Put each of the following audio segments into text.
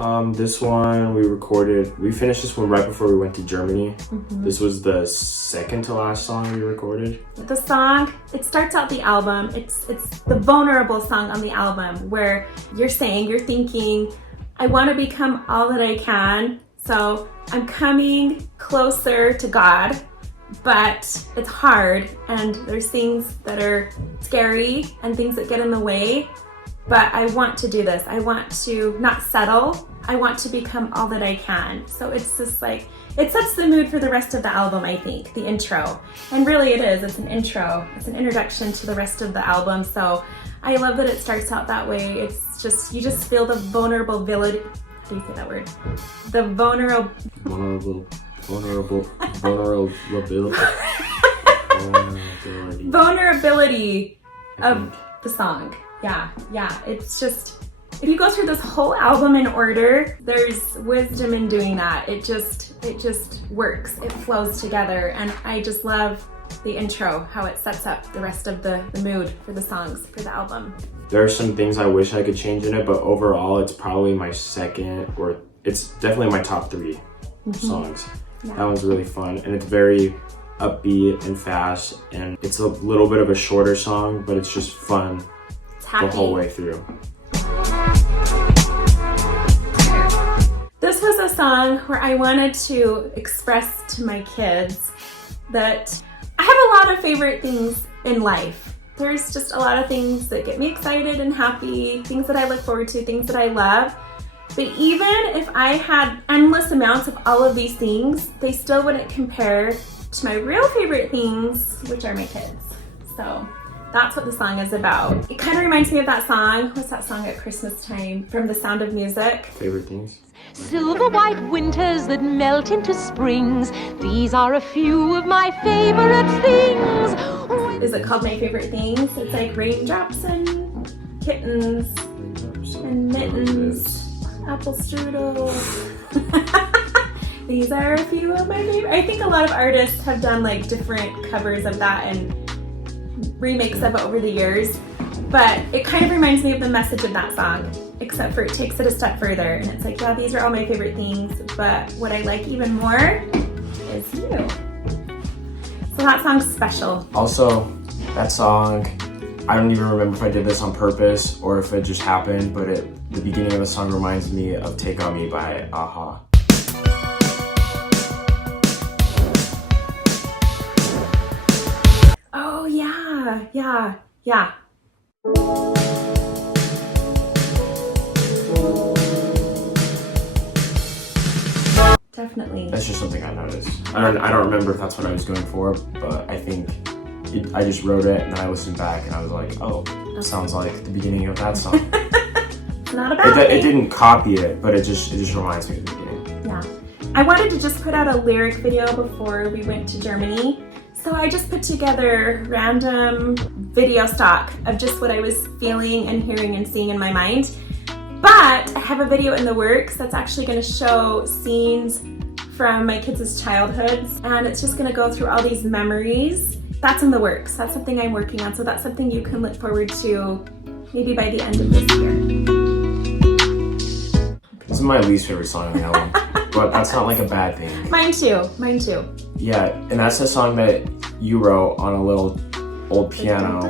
This one we finished this one right before we went to Germany. This was the second to last song we recorded. The song, it starts out the album, it's the vulnerable song on the album where you're thinking, I want to become all that I can, so I'm coming closer to God, but it's hard and there's things that are scary and things that get in the way, but I want to do this. I want to not settle. I want to become all that I can. So it's just like, it sets the mood for the rest of the album, I think, the intro. And really it is, it's an intro. It's an introduction to the rest of the album. So I love that it starts out that way. It's just, you just feel the vulnerability. How do you say that word? The vulnerability of the song. Yeah, it's just, if you go through this whole album in order, there's wisdom in doing that. It just works, it flows together, and I just love the intro, how it sets up the rest of the mood for the songs for the album. There are some things I wish I could change in it, but overall it's probably my second, or it's definitely my top 3 songs. Yeah. That one's really fun, and it's very upbeat and fast, and it's a little bit of a shorter song, but it's just fun the whole way through. This was a song where I wanted to express to my kids that I have a lot of favorite things in life. There's just a lot of things that get me excited and happy, things that I look forward to, things that I love. But even if I had endless amounts of all of these things, they still wouldn't compare to my real favorite things, which are my kids. So that's what the song is about. It kind of reminds me of that song. What's that song at Christmas time? From The Sound of Music. Favorite things? Silver white winters that melt into springs. These are a few of my favorite things. Is it called My Favorite Things? It's like raindrops and kittens and mittens, apple strudel. These are a few of my favorite. I think a lot of artists have done like different covers of that and remakes of it over the years, but it kind of reminds me of the message of that song, except for it takes it a step further, and it's like, yeah, these are all my favorite things, but what I like even more is you. So that song's special. Also, that song, I don't even remember if I did this on purpose or if it just happened, but the beginning of the song reminds me of Take On Me by Aha. Oh yeah. Definitely. That's just something I noticed. I don't remember if that's what I was going for, but I think I just wrote it and then I listened back and I was like, oh, it sounds like the beginning of that song. Not a bad thing. It didn't copy it, but it just reminds me of the beginning. Yeah. I wanted to just put out a lyric video before we went to Germany. So I just put together random video stock of just what I was feeling and hearing and seeing in my mind. But I have a video in the works that's actually going to show scenes from my kids' childhoods, and it's just going to go through all these memories. That's in the works. That's something I'm working on. So that's something you can look forward to maybe by the end of this year. This is my least favorite song on the album, but that's not like a bad thing. Mine too. Yeah, and that's the song that you wrote on a little old piano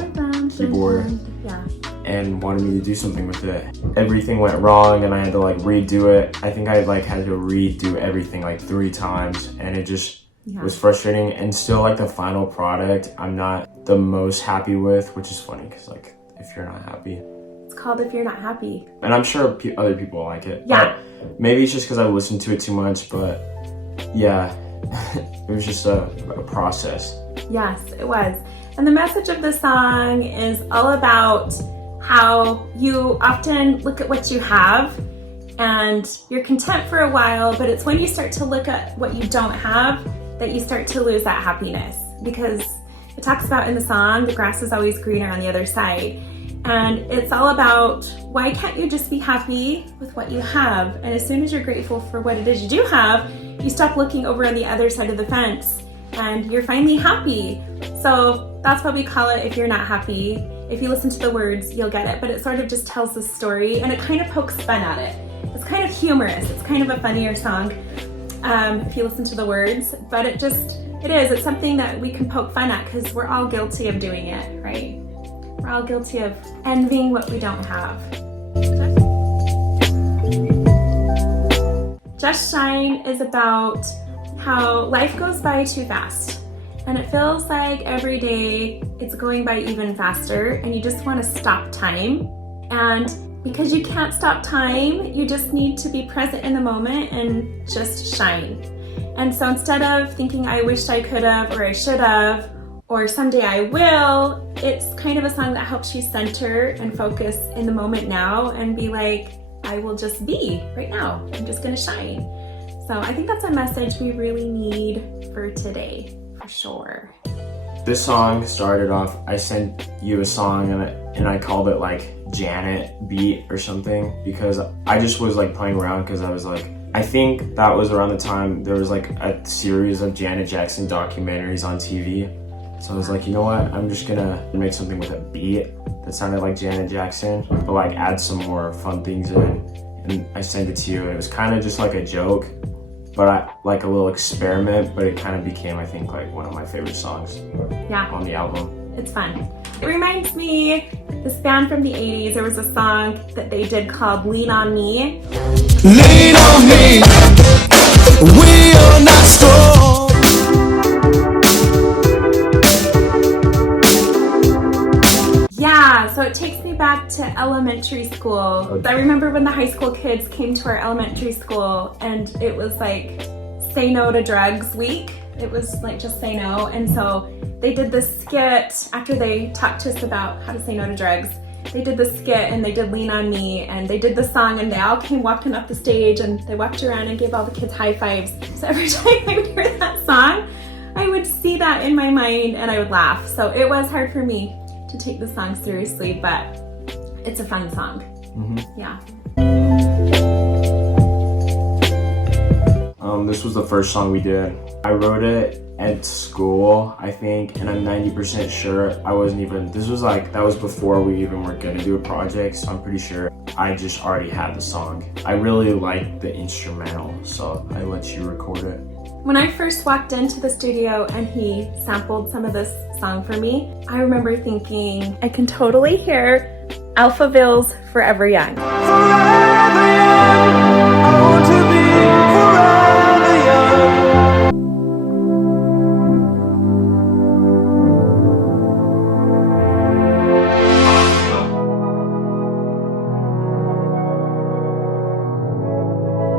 keyboard. Yeah. And wanted me to do something with it. Everything went wrong and I had to like redo it. I think I like had to redo everything like 3 times, and it just was frustrating. And still, like, the final product I'm not the most happy with, which is funny because like if you're not happy. It's called If You're Not Happy. And I'm sure other people like it. Yeah. But maybe it's just because I listened to it too much, but yeah, it was just a process. Yes, it was. And the message of the song is all about how you often look at what you have and you're content for a while, but it's when you start to look at what you don't have that you start to lose that happiness. Because it talks about in the song, the grass is always greener on the other side. And it's all about, why can't you just be happy with what you have? And as soon as you're grateful for what it is you do have, you stop looking over on the other side of the fence and you're finally happy. So that's what we call it, If You're Not Happy. If you listen to the words, you'll get it, but it sort of just tells the story and it kind of pokes fun at it. It's kind of humorous. It's kind of a funnier song if you listen to the words, but it is. It's something that we can poke fun at because we're all guilty of doing it, right? We're all guilty of envying what we don't have. Just Shine is about how life goes by too fast, and it feels like every day it's going by even faster, and you just want to stop time. And because you can't stop time, you just need to be present in the moment and just shine. And so instead of thinking I wish I could have, or I should have, or someday I will, it's kind of a song that helps you center and focus in the moment now and be like, I will just be right now. I'm just gonna shine. So I think that's a message we really need for today, for sure. This song started off, I sent you a song and I called it like Janet Beat or something, because I just was like playing around because I was like, I think that was around the time there was like a series of Janet Jackson documentaries on TV. So I was like, you know what? I'm just gonna make something with a beat that sounded like Janet Jackson, but like add some more fun things in. And I sent it to you. It was kind of just like a joke, but like a little experiment, but it kind of became, I think, like one of my favorite songs on the album. It's fun. It reminds me, this band from the 80s, there was a song that they did called Lean on Me. Lean on me, we are not strong. Yeah, so it takes me back to elementary school. I remember when the high school kids came to our elementary school and it was like Say No to Drugs week. It was like just say no. And so they did this skit after they talked to us about how to say no to drugs. They did the skit and they did Lean on Me and they did the song and they all came walking up the stage and they walked around and gave all the kids high fives. So every time I would hear that song, I would see that in my mind and I would laugh. So it was hard for me to take the song seriously, but it's a fun song. Yeah. This was the first song we did. I wrote it at school, I think, and I'm 90% sure I wasn't even, that was before we even were gonna do a project, so I'm pretty sure I just already had the song. I really liked the instrumental, so I let you record it. When I first walked into the studio and he sampled some of this song for me, I remember thinking, I can totally hear Alphaville's Forever Young. Forever young, I want to be forever young.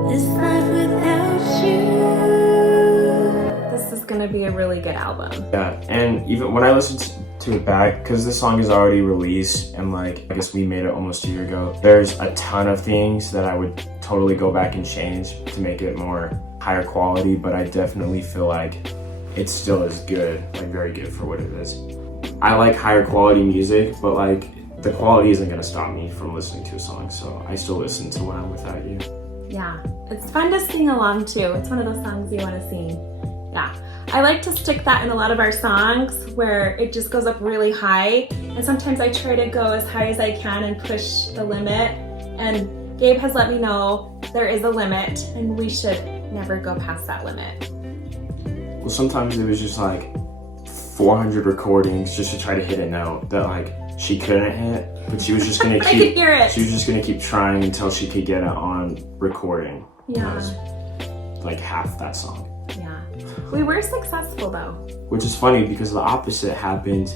This life without you. This is gonna be a really good album. Yeah, and even when I listened to it back, because this song is already released and like, I guess we made it almost a year ago, there's a ton of things that I would totally go back and change to make it more higher quality, but I definitely feel like it still is good, like very good for what it is. I like higher quality music, but like the quality isn't gonna stop me from listening to a song, so I still listen to When I'm Without You. Yeah, it's fun to sing along too. It's one of those songs you want to sing. Yeah, I like to stick that in a lot of our songs where it just goes up really high, and sometimes I try to go as high as I can and push the limit, and Gabe has let me know there is a limit and we should never go past that limit. Well, sometimes it was just like 400 recordings just to try to hit a note that like she couldn't hit, but she was just gonna I could hear it. She was just gonna keep trying until she could get it on recording. Yeah. That was like half that song. Yeah. We were successful though. Which is funny because the opposite happened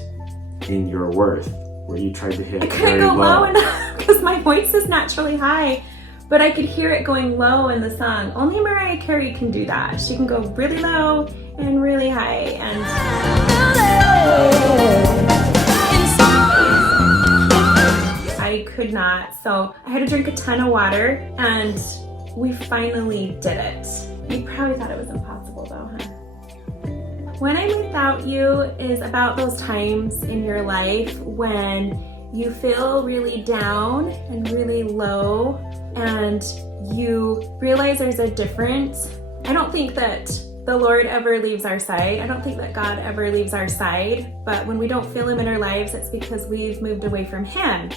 in Your Worth, where you tried to hit I couldn't go low enough because my voice is naturally high, but I could hear it going low in the song. Only Mariah Carey can do that. She can go really low and really high, and I could not. So I had to drink a ton of water and we finally did it. You probably thought it was impossible though, huh? When I'm Without You is about those times in your life when you feel really down and really low and you realize there's a difference. I don't think that the Lord ever leaves our side. I don't think that God ever leaves our side, but when we don't feel Him in our lives, it's because we've moved away from Him.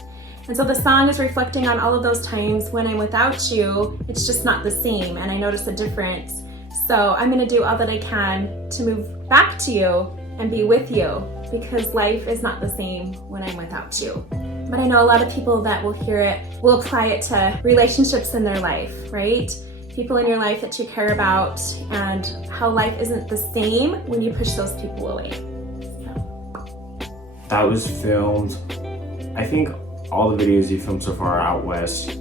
And so the song is reflecting on all of those times when I'm without you, it's just not the same, and I notice a difference. So I'm gonna do all that I can to move back to you and be with you, because life is not the same when I'm without you. But I know a lot of people that will hear it will apply it to relationships in their life, right? People in your life that you care about, and how life isn't the same when you push those people away. That was filmed, I think all the videos you filmed so far are out west.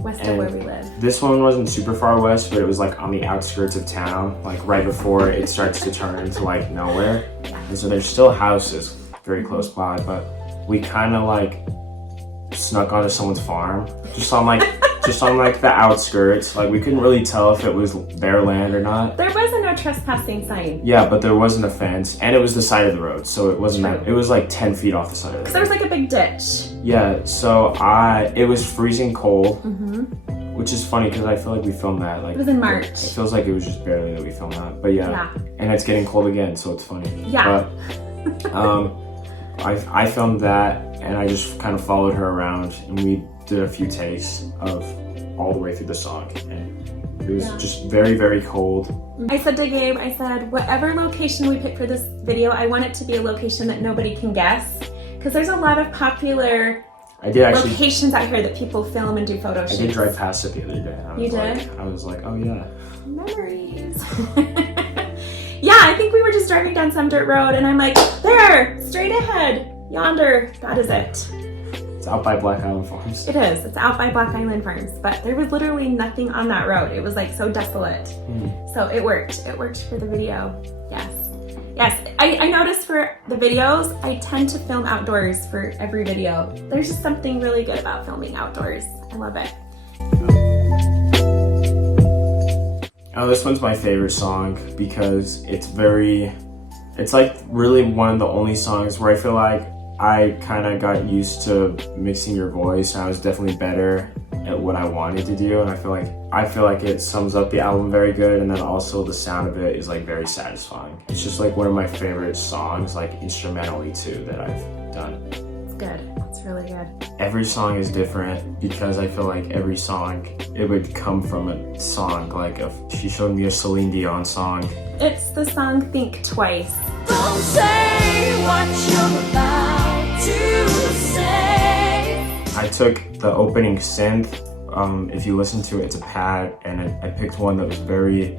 West of where we live. This one wasn't super far west, but it was like on the outskirts of town, like right before it starts to turn into like nowhere. And so there's still houses very close by, but we kind of like snuck onto someone's farm, just on like the outskirts. Like we couldn't really tell if it was their land or not. There was a no trespassing sign. Yeah, but there wasn't a fence, and it was the side of the road, so it wasn't that. It was like 10 feet off the side of the road. Because there was like a big ditch. Yeah, so it was freezing cold, which is funny because I feel like we filmed that. Like it was in March. It feels like it was just barely that we filmed that, but yeah. And it's getting cold again, so it's funny. Yeah. But I filmed that, and I just kind of followed her around, and we did a few takes of all the way through the song, and it was just very, very cold. I said to Gabe, I said, whatever location we pick for this video, I want it to be a location that nobody can guess, because there's a lot of popular locations out here that people film and do photo shoots. I did drive past it the other day. You did? I was like, oh yeah. Memories. Yeah, I think we were just driving down some dirt road, and I'm like, there, straight ahead, yonder, that is it. It's out by Black Island Farms. It is. It's out by Black Island Farms, but there was literally nothing on that road. It was like so desolate. So it worked. It worked for the video. Yes. Yes. I noticed for the videos, I tend to film outdoors for every video. There's just something really good about filming outdoors. I love it. Oh, this one's my favorite song because it's like really one of the only songs where I feel like I kind of got used to mixing your voice, and I was definitely better at what I wanted to do, and I feel like it sums up the album very good, and then also the sound of it is like very satisfying. It's just like one of my favorite songs, like instrumentally too, that I've done. It's good. It's really good. Every song is different because I feel like every song, it would come from a song, like she showed me a Celine Dion song. It's the song Think Twice. Don't say what you're about to say. I took the opening synth. If you listen to it, it's a pad, and I picked one that was very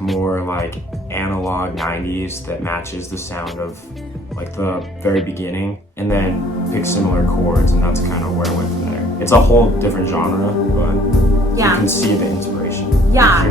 more like analog 90s that matches the sound of like the very beginning, and then pick similar chords, and that's kind of where I went from there. It's a whole different genre, but you can see the inspiration. Yeah.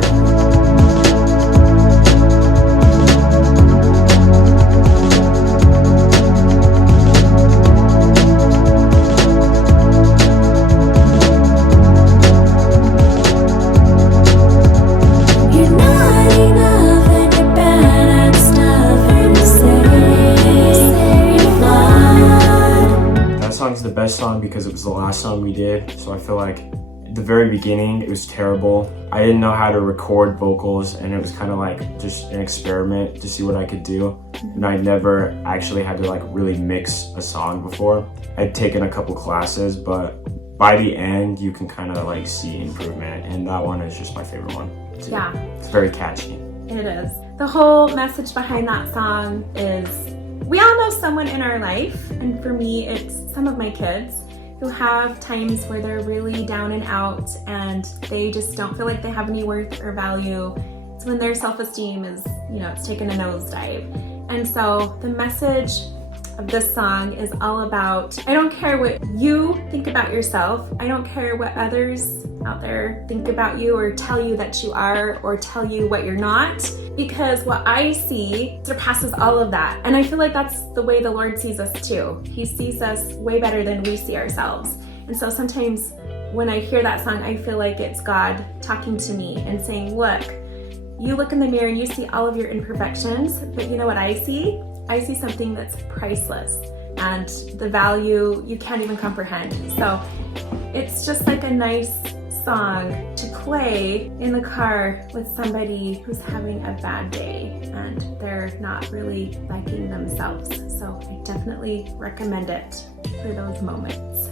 The best song because it was the last song we did, so I feel like at the very beginning it was terrible. I didn't know how to record vocals, and it was kind of like just an experiment to see what I could do, and I'd never actually had to like really mix a song before. I'd taken a couple classes, but by the end you can kind of like see improvement, and that one is just my favorite one too. Yeah, it's very catchy. It is. The whole message behind that song is we all know someone in our life, and for me it's some of my kids who have times where they're really down and out, and they just don't feel like they have any worth or value. It's when their self-esteem is, it's taken a nosedive. And so the message of this song is all about, I don't care what you think about yourself, I don't care what others out there think about you or tell you that you are or tell you what you're not, because what I see surpasses all of that. And I feel like that's the way the Lord sees us too. He sees us way better than we see ourselves. And so sometimes when I hear that song, I feel like it's God talking to me and saying, look, you look in the mirror and you see all of your imperfections, but you know what I see? I see something that's priceless, and the value you can't even comprehend. So it's just like a nice song to play in the car with somebody who's having a bad day and they're not really liking themselves. So I definitely recommend it for those moments.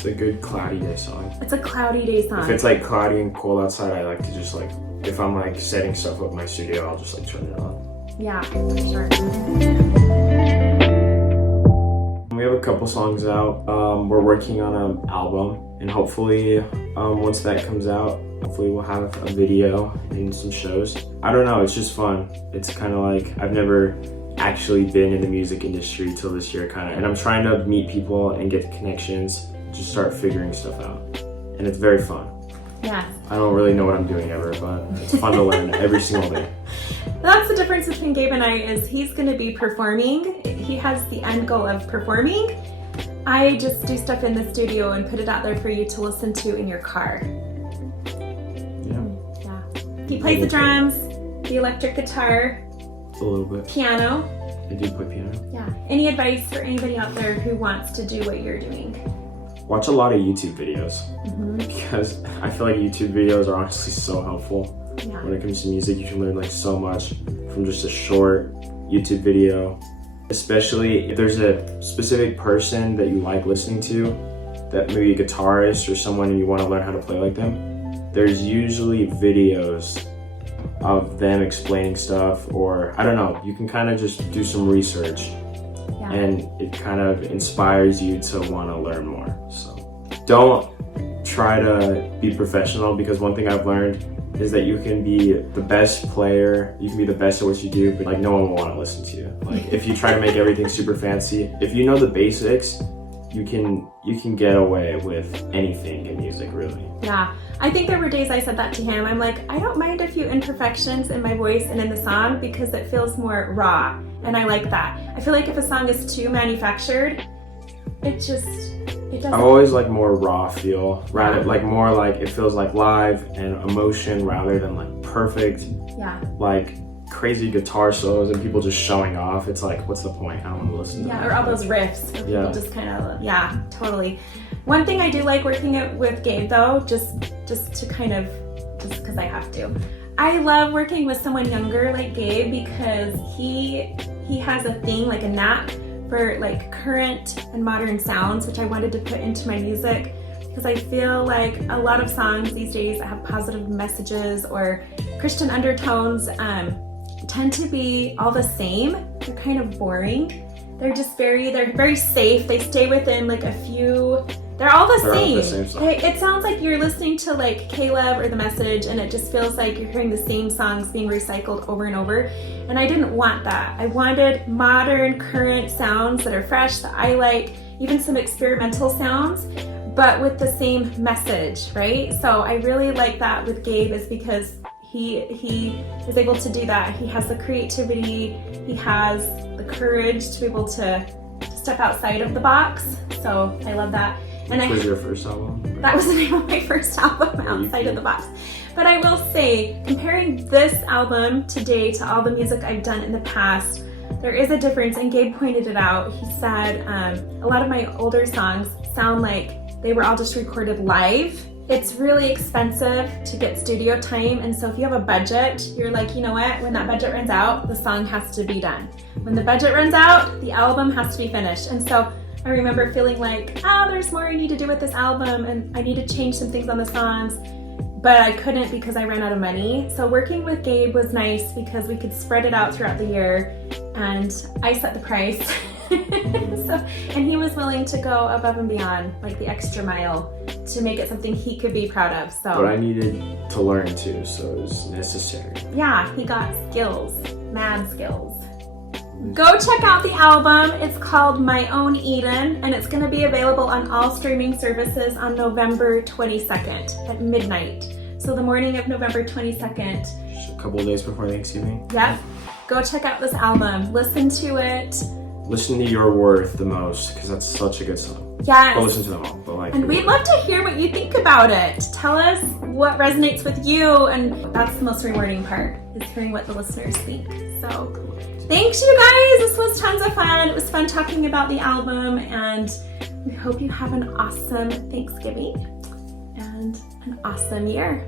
It's a good cloudy day song. It's a cloudy day song. If it's like cloudy and cold outside, I like to just like, if I'm like setting stuff up in my studio, I'll just like turn it on. Yeah, for sure. We have a couple songs out. We're working on an album, and hopefully once that comes out, hopefully we'll have a video and some shows. I don't know, it's just fun. It's kind of like, I've never actually been in the music industry till this year kind of, and I'm trying to meet people and get connections, just start figuring stuff out. And it's very fun. Yeah. I don't really know what I'm doing ever, but it's fun to learn every single day. That's the difference between Gabe and I, is he's gonna be performing. He has the end goal of performing. I just do stuff in the studio and put it out there for you to listen to in your car. Yeah. Yeah. He plays the drums, the electric guitar, A little bit. piano. I do play piano. Yeah. Any advice for anybody out there who wants to do what you're doing? Watch a lot of YouTube videos because I feel like YouTube videos are honestly so helpful. Yeah. When it comes to music, you can learn like so much from just a short YouTube video. Especially if there's a specific person that you like listening to, that maybe a guitarist or someone and you want to learn how to play like them, there's usually videos of them explaining stuff, or I don't know, you can kind of just do some research. Yeah. And it kind of inspires you to want to learn more. So don't try to be professional, because one thing I've learned is that you can be the best player, you can be the best at what you do, but like no one will want to listen to you. Like if you try to make everything super fancy, if you know the basics, you can get away with anything in music, really. Yeah, I think there were days I said that to him. I'm like, I don't mind a few imperfections in my voice and in the song because it feels more raw, and I like that. I feel like if a song is too manufactured, it doesn't. I always like more raw feel, rather like more like it feels like live and emotion rather than like perfect, like crazy guitar solos and people just showing off. It's like, what's the point? I don't want to listen to that. Yeah, or all those riffs where people just kind of, totally. One thing I do like working with Gabe though, just because I have to. I love working with someone younger like Gabe because he has a thing, like a knack for like current and modern sounds, which I wanted to put into my music, because I feel like a lot of songs these days that have positive messages or Christian undertones tend to be all the same. They're kind of boring. They're very safe. They stay within like a few. They're all the same. It sounds like you're listening to like Caleb or The Message, and it just feels like you're hearing the same songs being recycled over and over. And I didn't want that. I wanted modern, current sounds that are fresh, that I like, even some experimental sounds, but with the same message, right? So I really like that with Gabe, is because he is able to do that. He has the creativity, he has the courage to be able to step outside of the box. So I love that. Which was your first album? That was the name of my first album, Outside of the Box. But I will say, comparing this album today to all the music I've done in the past, there is a difference, and Gabe pointed it out. He said a lot of my older songs sound like they were all just recorded live. It's really expensive to get studio time, and so if you have a budget, you're like, you know what, when that budget runs out, the song has to be done. When the budget runs out, the album has to be finished. And so I remember feeling like, there's more I need to do with this album, and I need to change some things on the songs, but I couldn't because I ran out of money. So working with Gabe was nice because we could spread it out throughout the year, and I set the price. And he was willing to go above and beyond, like the extra mile, to make it something he could be proud of. So, but I needed to learn too, so it was necessary. Yeah, he got skills, mad skills. Go check out the album. It's called My Own Eden, and it's going to be available on all streaming services on November 22nd at midnight. So the morning of November 22nd. Just a couple of days before Thanksgiving. Yep. Go check out this album. Listen to it. Listen to Your Worth the most, because that's such a good song. Yes. I'll listen to them all, but like. And we'd love to hear what you think about it. Tell us what resonates with you, and that's the most rewarding part, is hearing what the listeners think. So thanks, you guys. This was tons of fun. It was fun talking about the album, and we hope you have an awesome Thanksgiving and an awesome year.